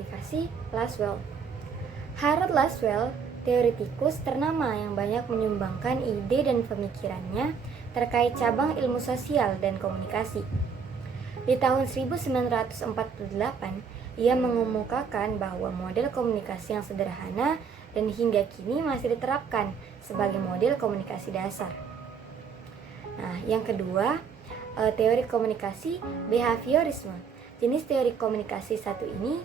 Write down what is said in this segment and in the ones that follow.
komunikasi Lasswell. Harold Lasswell, teoretikus ternama yang banyak menyumbangkan ide dan pemikirannya terkait cabang ilmu sosial dan komunikasi. Di tahun 1948, ia mengemukakan bahwa model komunikasi yang sederhana dan hingga kini masih diterapkan sebagai model komunikasi dasar. Nah, yang kedua, teori komunikasi behaviorisme. Jenis teori komunikasi satu ini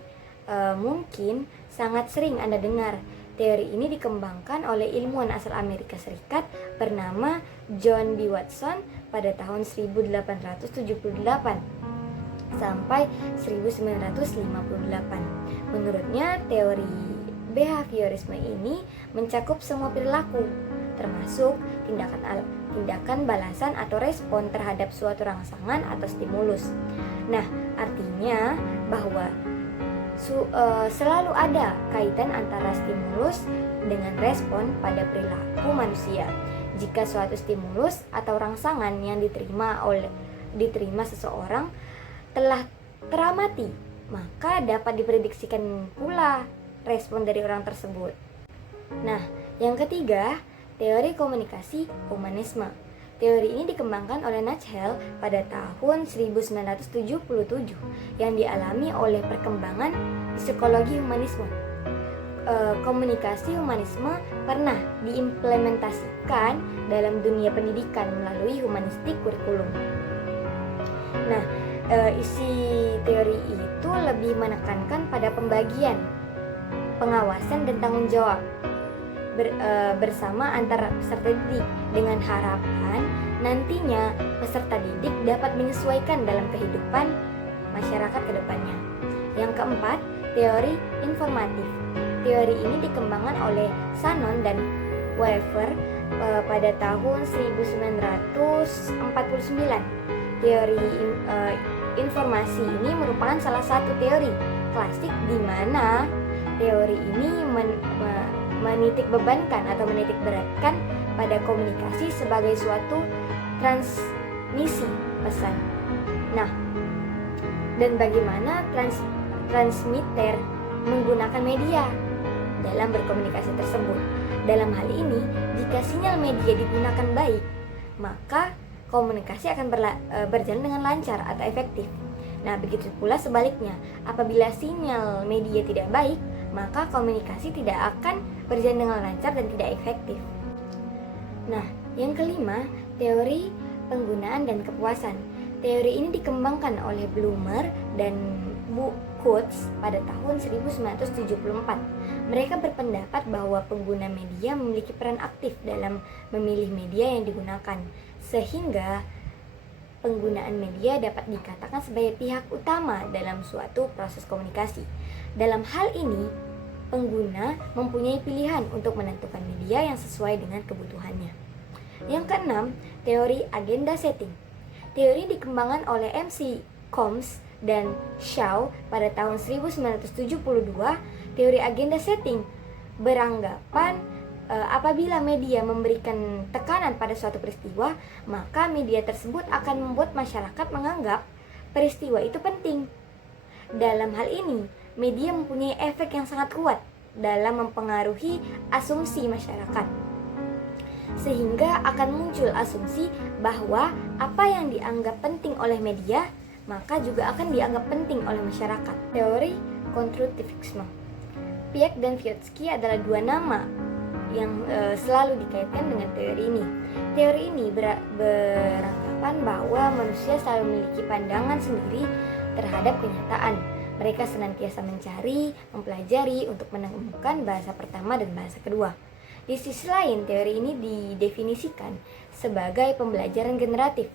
mungkin sangat sering Anda dengar. Teori ini dikembangkan oleh ilmuwan asal Amerika Serikat bernama John B. Watson pada tahun 1878 sampai 1958. Menurutnya, teori behaviorisme ini mencakup semua perilaku, termasuk tindakan balasan atau respon terhadap suatu rangsangan atau stimulus. Nah, artinya bahwa selalu ada kaitan antara stimulus dengan respon pada perilaku manusia. Jika suatu stimulus atau rangsangan yang diterima seseorang telah teramati, maka dapat diprediksikan pula respon dari orang tersebut. Nah, yang ketiga, teori komunikasi humanisme. Teori ini dikembangkan oleh Nagel pada tahun 1977 yang dialami oleh perkembangan psikologi humanisme. Komunikasi humanisme pernah diimplementasikan dalam dunia pendidikan melalui humanistik kurikulum. Nah, isi teori itu lebih menekankan pada pembagian, pengawasan dan tanggung jawab bersama antara peserta didik dengan harapan nantinya peserta didik dapat menyesuaikan dalam kehidupan masyarakat ke depannya. Yang keempat, teori informatif. Teori ini dikembangkan oleh Shannon dan Weaver pada tahun 1949. Teori informasi ini merupakan salah satu teori klasik di mana teori ini menitik beratkan pada komunikasi sebagai suatu transmisi pesan. Nah, dan bagaimana transmitter menggunakan media dalam berkomunikasi tersebut. Dalam hal ini, jika sinyal media digunakan baik, maka komunikasi akan berjalan dengan lancar atau efektif. Nah, begitu pula sebaliknya, apabila sinyal media tidak baik, maka komunikasi tidak akan berjalan dengan lancar dan tidak efektif. Nah, yang kelima, teori penggunaan dan kepuasan. Teori ini dikembangkan oleh Blumer dan Coates pada tahun 1974. Mereka berpendapat bahwa pengguna media memiliki peran aktif dalam memilih media yang digunakan, sehingga penggunaan media dapat dikatakan sebagai pihak utama dalam suatu proses komunikasi. Dalam hal ini, pengguna mempunyai pilihan untuk menentukan media yang sesuai dengan kebutuhannya. Yang keenam, teori agenda setting. Teori dikembangkan oleh MC Combs dan Shaw pada tahun 1972. Teori agenda setting beranggapan apabila media memberikan tekanan pada suatu peristiwa, maka media tersebut akan membuat masyarakat menganggap peristiwa itu penting. Dalam hal ini, media mempunyai efek yang sangat kuat dalam mempengaruhi asumsi masyarakat, sehingga akan muncul asumsi bahwa apa yang dianggap penting oleh media, maka juga akan dianggap penting oleh masyarakat. Teori konstruktivisme. Piaget dan Vygotsky adalah dua nama yang selalu dikaitkan dengan teori ini. Teori ini beranggapan bahwa manusia selalu memiliki pandangan sendiri terhadap kenyataan. Mereka senantiasa mencari, mempelajari untuk menemukan bahasa pertama dan bahasa kedua. Di sisi lain, teori ini didefinisikan sebagai pembelajaran generatif.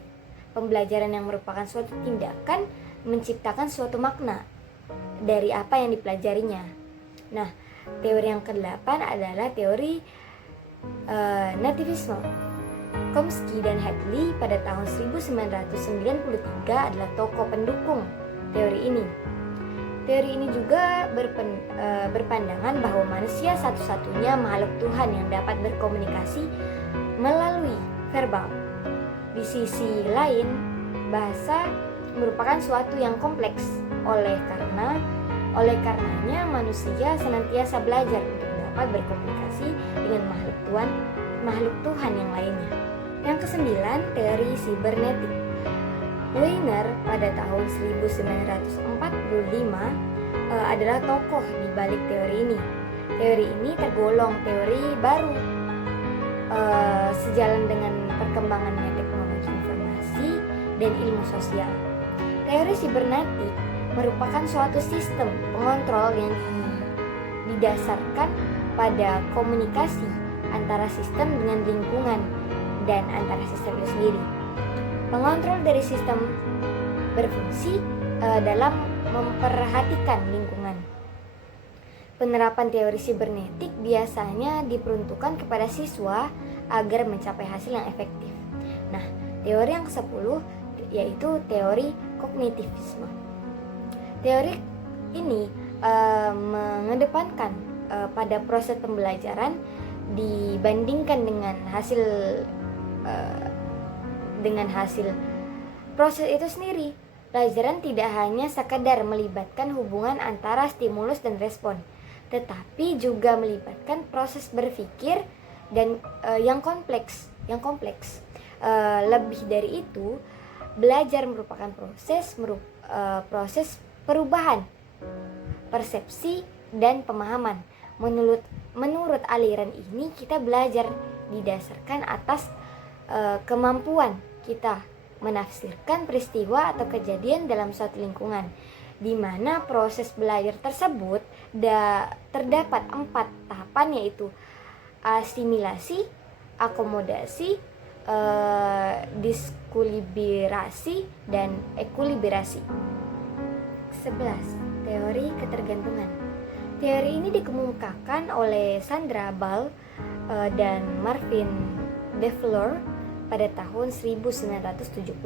Pembelajaran yang merupakan suatu tindakan menciptakan suatu makna dari apa yang dipelajarinya. Nah, teori yang ke-8 adalah teori nativisme. Chomsky dan Hadley pada tahun 1993 adalah tokoh pendukung teori ini. Teori ini juga berpandangan bahwa manusia satu-satunya makhluk Tuhan yang dapat berkomunikasi melalui verbal. Di sisi lain, bahasa merupakan suatu yang kompleks oleh karena Oleh karenanya manusia senantiasa belajar untuk dapat berkomunikasi dengan makhluk Tuhan yang lainnya. Yang kesembilan, teori sibernetik. Weiner pada tahun 1945 adalah tokoh di balik teori ini. Teori ini tergolong teori baru sejalan dengan perkembangannya teknologi informasi dan ilmu sosial. Teori sibernetik merupakan suatu sistem pengontrol yang didasarkan pada komunikasi antara sistem dengan lingkungan dan antara sistem itu sendiri. Pengontrol dari sistem berfungsi dalam memperhatikan lingkungan. Penerapan teori sibernetik biasanya diperuntukkan kepada siswa agar mencapai hasil yang efektif. Nah, teori yang ke-10 yaitu teori kognitivisme. Teori ini mengedepankan pada proses pembelajaran dibandingkan dengan hasil proses itu sendiri. Pelajaran tidak hanya sekadar melibatkan hubungan antara stimulus dan respon, tetapi juga melibatkan proses berpikir dan yang kompleks. Lebih dari itu, belajar merupakan proses perubahan persepsi dan pemahaman. Menurut aliran ini, kita belajar didasarkan atas kemampuan kita menafsirkan peristiwa atau kejadian dalam suatu lingkungan, di mana proses belajar tersebut terdapat 4 tahapan, yaitu asimilasi, akomodasi, diskulibrasi, dan ekulibrasi. 11. Teori ketergantungan. Teori ini dikemukakan oleh Sandra Ball dan Marvin Defleur pada tahun 1976.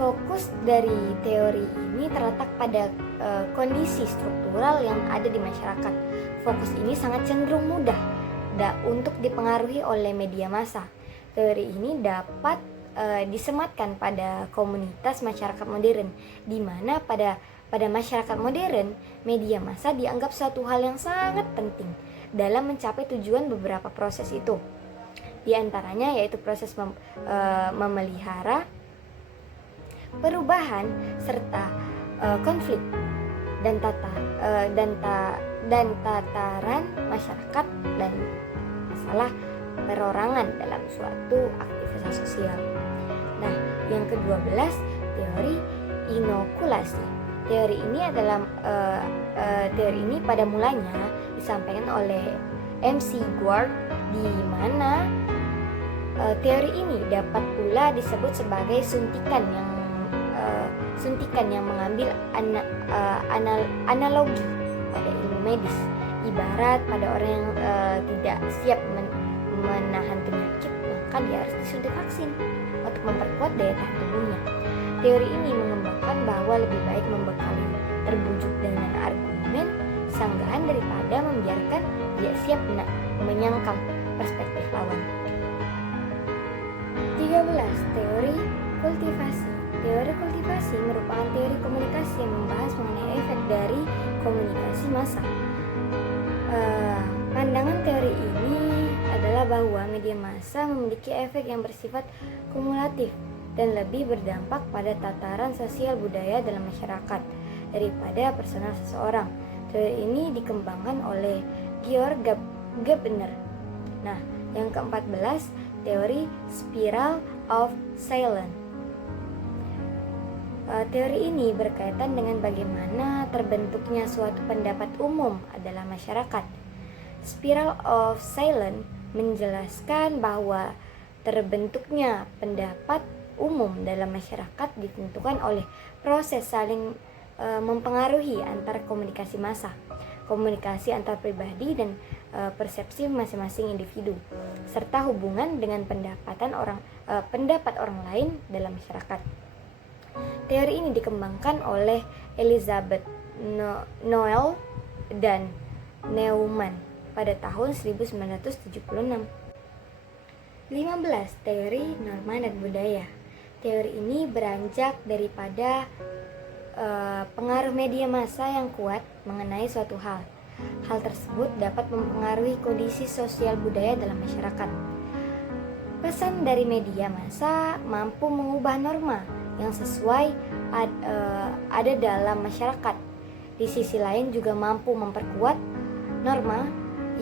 Fokus dari teori ini terletak pada kondisi struktural yang ada di masyarakat. Fokus ini sangat cenderung mudah untuk dipengaruhi oleh media massa. Teori ini dapat disematkan pada komunitas masyarakat modern, di mana pada masyarakat modern, media massa dianggap suatu hal yang sangat penting dalam mencapai tujuan beberapa proses itu. Di antaranya yaitu proses memelihara, perubahan, serta konflik dan tataran masyarakat dan masalah perorangan dalam suatu aktivitas sosial. Nah, yang ke-12, teori inokulasi. Teori ini pada mulanya disampaikan oleh MC Guard, di mana teori ini dapat pula disebut sebagai suntikan yang mengambil analogi pada ilmu medis. Ibarat pada orang yang tidak siap menahan penyakit, maka dia harus disuntik vaksin untuk memperkuat daya tahan tubuhnya. Teori ini mengembangkan bahwa lebih baik membekali terbujuk dengan argumen sanggahan daripada membiarkan dia siap menyangkal perspektif lawan. 13. Teori kultivasi. Teori kultivasi merupakan teori komunikasi yang membahas mengenai efek dari komunikasi massa. Pandangan teori ini adalah bahwa media massa memiliki efek yang bersifat kumulatif dan lebih berdampak pada tataran sosial budaya dalam masyarakat daripada personal seseorang. Teori ini dikembangkan oleh Georg Gabner. Nah, yang ke-14, teori spiral of silence. Teori ini berkaitan dengan bagaimana terbentuknya suatu pendapat umum adalah masyarakat. Spiral of silence menjelaskan bahwa terbentuknya pendapat umum dalam masyarakat ditentukan oleh proses saling mempengaruhi antar komunikasi massa, komunikasi antar pribadi dan persepsi masing-masing individu, serta hubungan dengan pendapat orang lain dalam masyarakat. Teori ini dikembangkan oleh Elizabeth Noel dan Neumann pada tahun 1976. 15. Teori norma dan budaya. Teori ini beranjak daripada pengaruh media massa yang kuat mengenai suatu hal. Hal tersebut dapat mempengaruhi kondisi sosial budaya dalam masyarakat. Pesan dari media massa mampu mengubah norma yang sesuai ada dalam masyarakat. Di sisi lain juga mampu memperkuat norma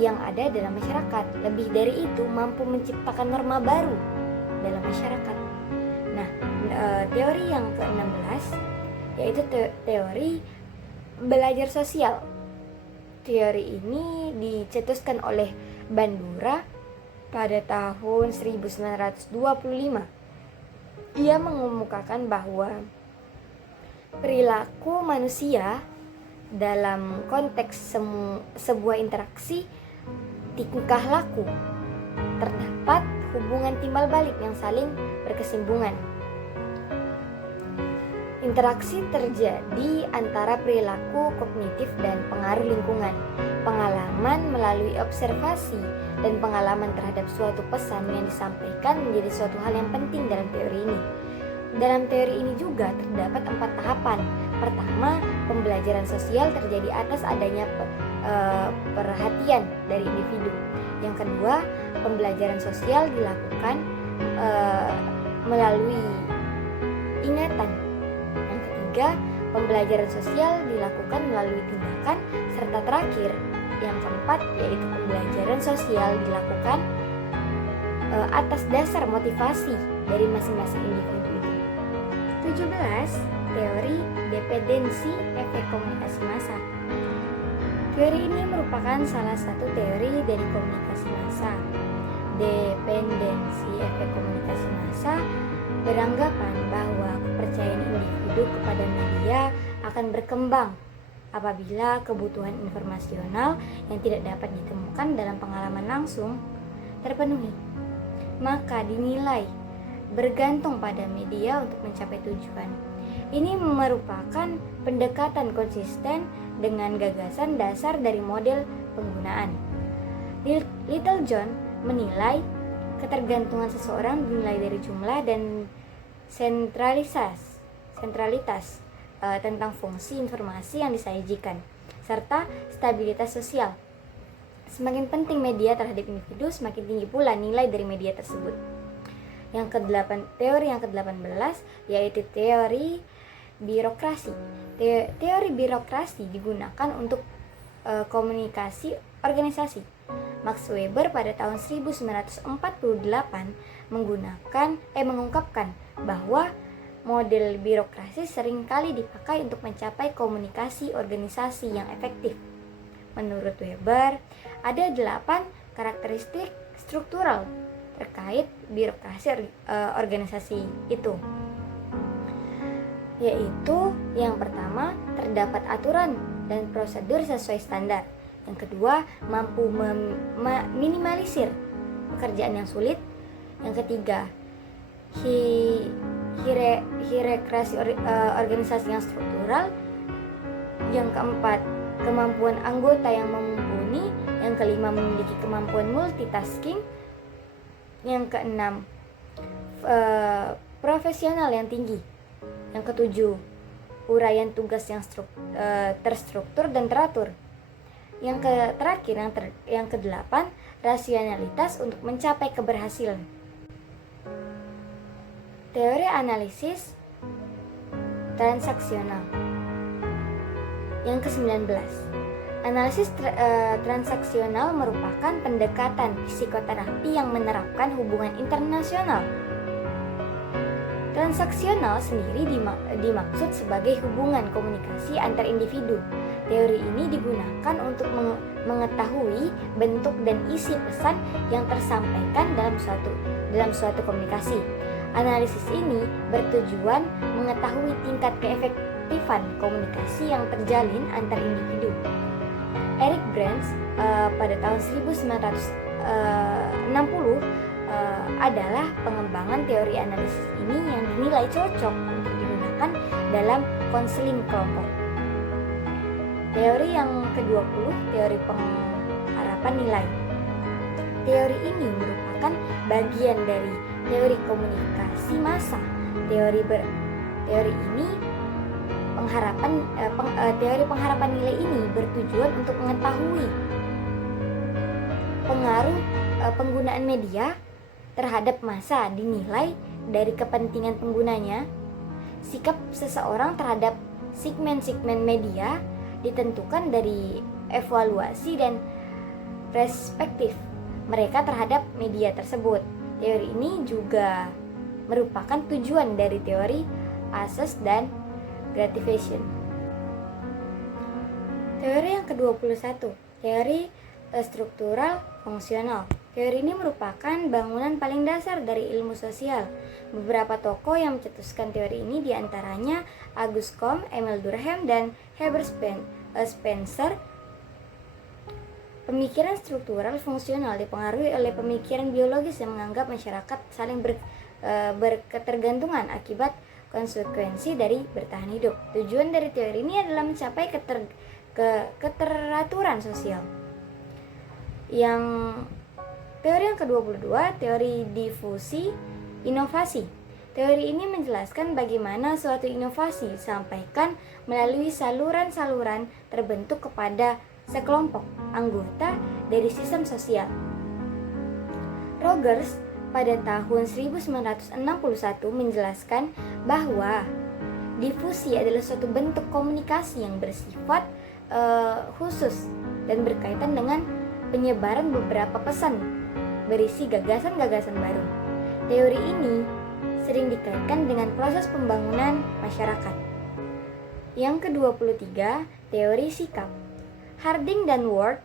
yang ada dalam masyarakat. Lebih dari itu, mampu menciptakan norma baru dalam masyarakat. Nah, teori yang ke-16 yaitu teori belajar sosial. Teori ini dicetuskan oleh Bandura pada tahun 1925. Ia mengemukakan bahwa perilaku manusia dalam konteks sebuah interaksi tingkah laku terdapat hubungan timbal balik yang saling berkesinambungan. Interaksi terjadi antara perilaku kognitif dan pengaruh lingkungan. Pengalaman melalui observasi dan pengalaman terhadap suatu pesan yang disampaikan menjadi suatu hal yang penting dalam teori ini. Dalam teori ini juga terdapat 4 tahapan. Pertama, pembelajaran sosial terjadi atas adanya perhatian dari individu. Yang kedua, pembelajaran sosial dilakukan melalui ingatan. Yang ketiga, pembelajaran sosial dilakukan melalui tindakan. Serta terakhir, yang keempat, yaitu pembelajaran sosial dilakukan atas dasar motivasi dari masing-masing individu itu. 17. Teori dependensi efek komunikasi massa. Teori ini merupakan salah satu teori dari komunikasi massa. Dependensi efek komunikasi massa beranggapan bahwa kepercayaan individu kepada media akan berkembang apabila kebutuhan informasional yang tidak dapat ditemukan dalam pengalaman langsung terpenuhi, maka dinilai bergantung pada media untuk mencapai tujuan. Ini merupakan pendekatan konsisten dengan gagasan dasar dari model penggunaan. Little John menilai ketergantungan seseorang dinilai dari jumlah dan sentralitas tentang fungsi informasi yang disajikan, serta stabilitas sosial. Semakin penting media terhadap individu, semakin tinggi pula nilai dari media tersebut. Teori yang ke-18 yaitu teori birokrasi. Teori birokrasi digunakan untuk komunikasi organisasi. Max Weber pada tahun 1948 mengungkapkan bahwa model birokrasi seringkali dipakai untuk mencapai komunikasi organisasi yang efektif. Menurut Weber, ada 8 karakteristik struktural terkait birokrasi organisasi itu. Yaitu yang pertama, terdapat aturan dan prosedur sesuai standar. Yang kedua, mampu meminimalisir pekerjaan yang sulit. Yang ketiga, hierarki organisasi yang struktural. Yang keempat, kemampuan anggota yang mumpuni. Yang kelima, memiliki kemampuan multitasking. Yang keenam, profesional yang tinggi. Yang ketujuh, uraian tugas yang terstruktur dan teratur. Yang terakhir, yang kedelapan, rasionalitas untuk mencapai keberhasilan. Teori analisis transaksional. Yang ke-19, analisis transaksional merupakan pendekatan psikoterapi yang menerapkan hubungan internasional. Transaksional sendiri dimaksud sebagai hubungan komunikasi antar individu. Teori ini digunakan untuk mengetahui bentuk dan isi pesan yang tersampaikan dalam suatu komunikasi. Analisis ini bertujuan mengetahui tingkat keefektifan komunikasi yang terjalin antar individu. Eric Brandt pada tahun 1960 adalah pengembangan teori analisis ini yang dinilai cocok untuk digunakan dalam konseling kelompok. Teori yang ke-20, teori pengharapan nilai. Teori ini merupakan bagian dari teori komunikasi massa. Teori ini Teori pengharapan nilai ini bertujuan untuk mengetahui pengaruh penggunaan media terhadap massa dinilai dari kepentingan penggunanya. Sikap seseorang terhadap segmen-segmen media ditentukan dari evaluasi dan perspektif mereka terhadap media tersebut. Teori ini juga merupakan tujuan dari teori access dan gratification. Teori yang ke-21, teori struktural fungsional. Teori ini merupakan bangunan paling dasar dari ilmu sosial. Beberapa tokoh yang mencetuskan teori ini diantaranya Auguste Comte, Emile Durkheim, dan Herbert Spencer. Pemikiran struktural fungsional dipengaruhi oleh pemikiran biologis yang menganggap masyarakat saling berketergantungan akibat konsekuensi dari bertahan hidup. Tujuan dari teori ini adalah mencapai keteraturan sosial. Teori yang ke-22, teori difusi inovasi. Teori ini menjelaskan bagaimana suatu inovasi disampaikan melalui saluran-saluran terbentuk kepada sekelompok anggota dari sistem sosial. Rogers pada tahun 1961 menjelaskan bahwa difusi adalah suatu bentuk komunikasi yang bersifat khusus dan berkaitan dengan penyebaran beberapa pesan berisi gagasan-gagasan baru. Teori ini sering dikaitkan dengan proses pembangunan masyarakat. Yang ke-23, teori sikap. Harding dan Ward,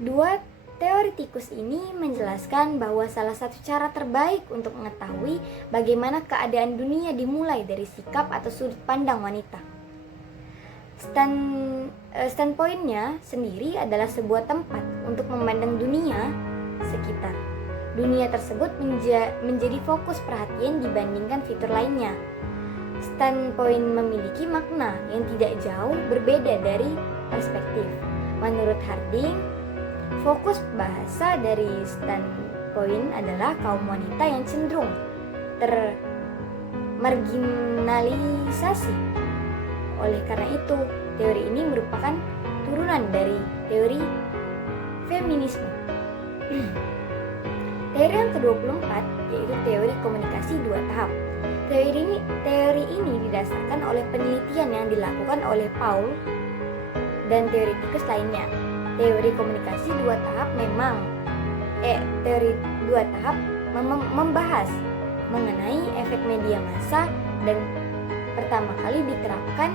dua teoritikus ini menjelaskan bahwa salah satu cara terbaik untuk mengetahui bagaimana keadaan dunia dimulai dari sikap atau sudut pandang wanita. Standpointnya sendiri adalah sebuah tempat untuk memandang dunia sekitar. Dunia tersebut menjadi fokus perhatian dibandingkan fitur lainnya. Standpoint memiliki makna yang tidak jauh berbeda dari perspektif. Menurut Harding, fokus bahasa dari standpoint adalah kaum wanita yang cenderung termarginalisasi. Oleh karena itu, teori ini merupakan turunan dari teori feminisme. Teori yang ke-24 yaitu teori komunikasi dua tahap. Teori ini didasarkan oleh penelitian yang dilakukan oleh Paul dan teoritikus lainnya. Teori komunikasi dua tahap membahas mengenai efek media massa dan pertama kali diterapkan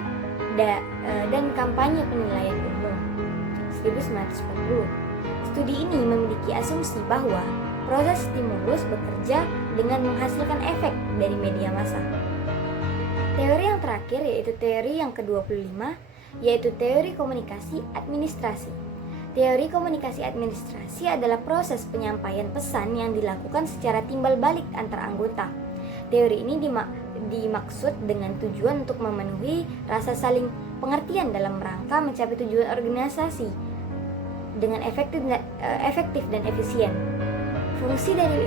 dan kampanye penilaian umum 1940. Studi ini memiliki asumsi bahwa proses stimulus bekerja dengan menghasilkan efek dari media massa. Teori yang terakhir yaitu teori yang ke-25 yaitu teori komunikasi administrasi. Teori komunikasi administrasi adalah proses penyampaian pesan yang dilakukan secara timbal balik antar anggota. Teori ini dimaksud dengan tujuan untuk memenuhi rasa saling pengertian dalam rangka mencapai tujuan organisasi dengan efektif dan efisien. Fungsi dari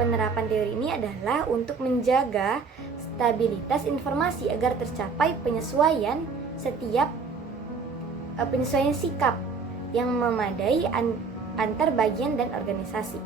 penerapan teori ini adalah untuk menjaga stabilitas informasi agar tercapai penyesuaian sikap yang memadai antar bagian dan organisasi.